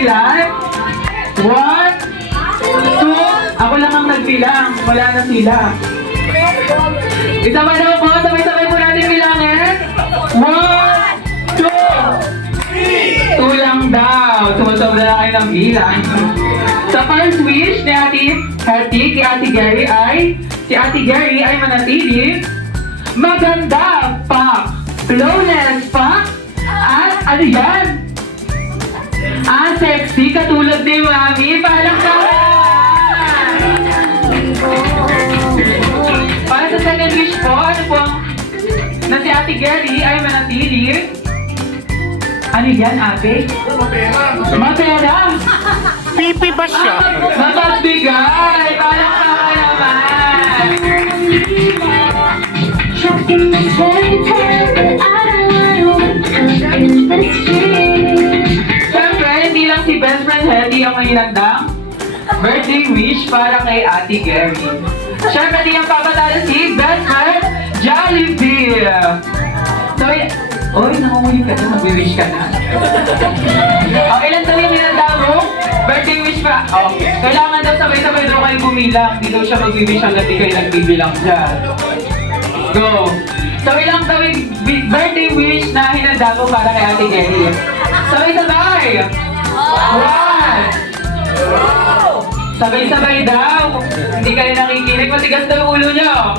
ilan? 1, 2, ako lang ang nagbilang. Wala na sila. Isa pa daw po, sabay-sabay po natin bilangin. 1, 2, 2 lang daw. Sumusobra na kayo ng bilang. Sa first wish ni Ate Hetty kay Ate Gary ay, si Ate Gary ay manatili maganda pa, flawless pa, at ano yan? Sexy katulad ni Mami. Palakpakan! Para sa second wish po, ano po na si Ate Gary ay manatili. Ano yan, ate? Mapera! Pipi ba siya? Mapagbigay! Palakpakan naman! Siyempre, hindi lang si best friend Hetty ang mahinagdang birthday wish para kay Ate Gary. Siyempre, di ang papatalo si best friend Jollibee. So, oy, nakahuli ka na, mag-wish ka na. Ilan daw yung hinanda mo? Birthday wish pa? Kailangan daw sabay-sabay daw kayo bumilang. Hindi daw siya mag-wish hanggang di kayo nagbibilang dyan. Go! So, ilang daw yung birthday wish na hinanda mo para kay Ate Gary? Sabay-sabay! 1! Sabay-sabay daw! Hindi kayo nakikinig, matigas daw yung ulo nyo!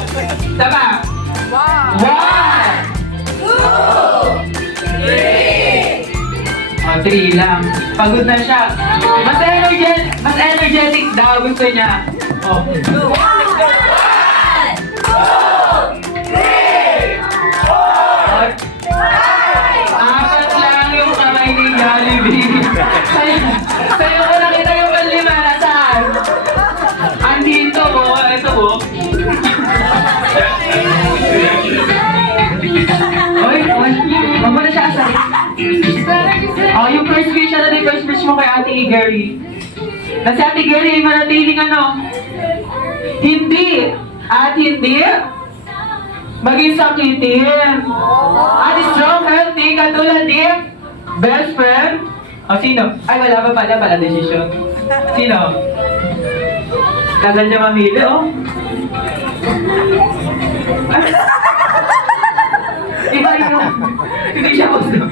Sama! 1! 3 lang. Pagod na siya. Mas energetic daw gusto niya. Oh. 1, 2, 3, 4, 5 lang yung kamay ni Jollibee. Sa'yo ko nakita yung panlima. Nasaan? Andito mo. Ito mo. Wag mo na siya asarin. Yung first wish, ano yung first wish mo kay Ate Gary? Na si Ate Gary ay manatiling ano? Hindi. At hindi maging sakitin. At strong, healthy, katulad ni best friend. Sino? Ay, wala pa pala decision. Sino? Tagal niya mamili, Iba yun. Hindi siya gusto.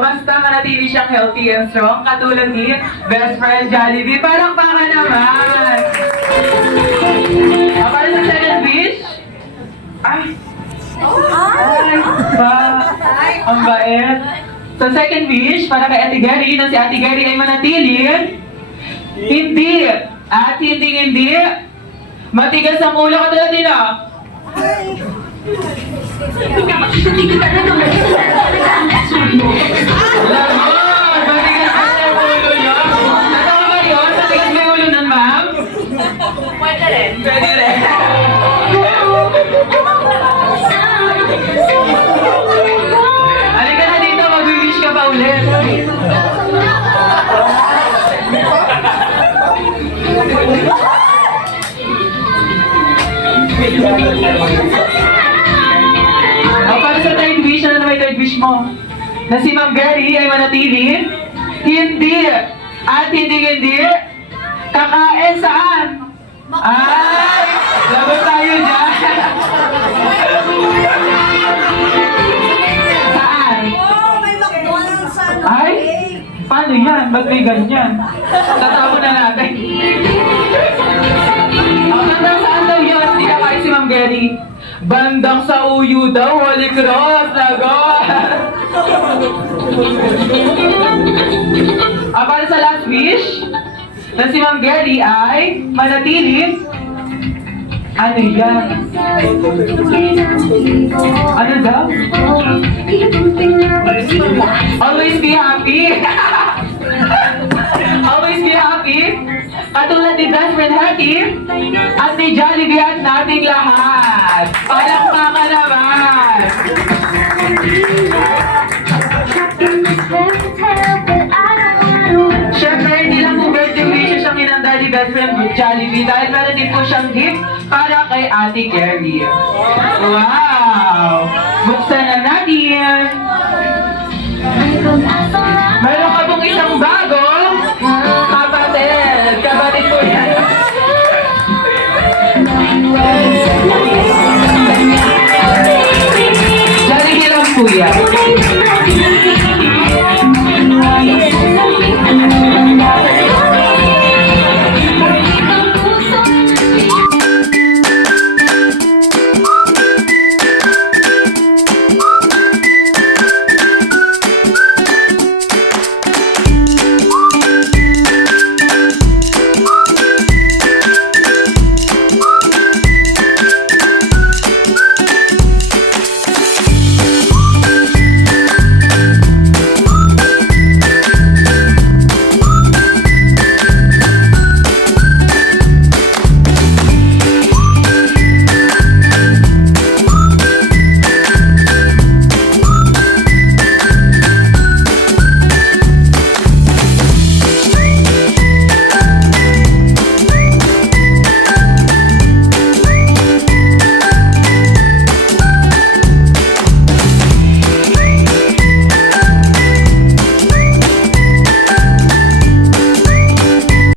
Basta manatili siyang healthy and strong, katulad ni best friend Jollibee. Parang baka naman. Para sa second wish? Ang bait. Sa second wish, para kay Ate Gary, na si Ate Gary ay manatili hindi. At hindi matigas ang ulo, katulad din Pwede rin. Halika na dito, mag-wish ka pa ulit. Para sa third wish, ano na may third wish mo? Na si Ma'am Gary ay manatili hindi at hindi kakain saan? Ay! Laban tayo dyan! Saan? May McDonald's sana. Ay! Paano yan? Ba't may ganyan? Tatapo na natin. Bandang saan daw yun? Hindi na kayo si Ma'am Gary. Bandang sa uyu daw, Holy Cross! Lagot! Para sa last wish, na si Ma'am Gary ay manatili. Ano yan? Ano daw? Always be happy. Always be happy. Katulad ni best friend Hetty at ni Jollibee at nating lahat. Palakpakan naman. Siyempre, hindi lang po birthday wishes ang inanda ni best friend Jollibee dahil meron din po siyang gift para kay Ate Gary. Wow! Buksan na natin!